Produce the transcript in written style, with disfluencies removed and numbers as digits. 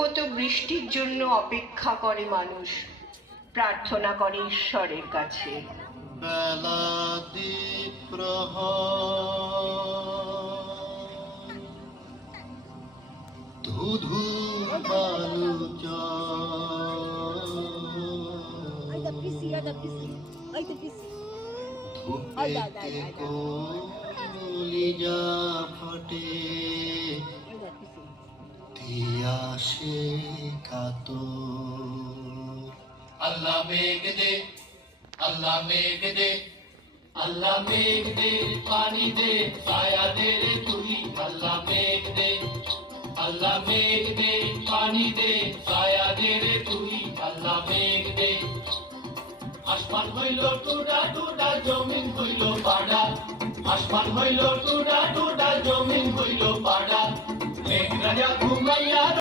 মতো বৃষ্টির জন্য অপেক্ষা করে মানুষ, প্রার্থনা করে ঈশ্বরের কাছে। বেলা দ্বীপ্রহর ধুধু বালু ধূপেতে কলিজা ফটে দিয়াশে কাতর। আল্লাহ মেঘ দে, আল্লাহ মেঘ দে, আল্লাহ মেঘ দে, পানি দে, ছায়া দে রে তুই। আল্লাহ মেঘ দে, আল্লাহ মেঘ দে, পানি দে, ছায়া দে রে তুই। আল্লাহ মেঘ দে। আসমান হইল টুডা টুডা, জমিন হইল পাড়া। আসমান হইল টুডা টুডা, জমিন হইল পাড়া। মেঘ রাজা ঘুমাইয়া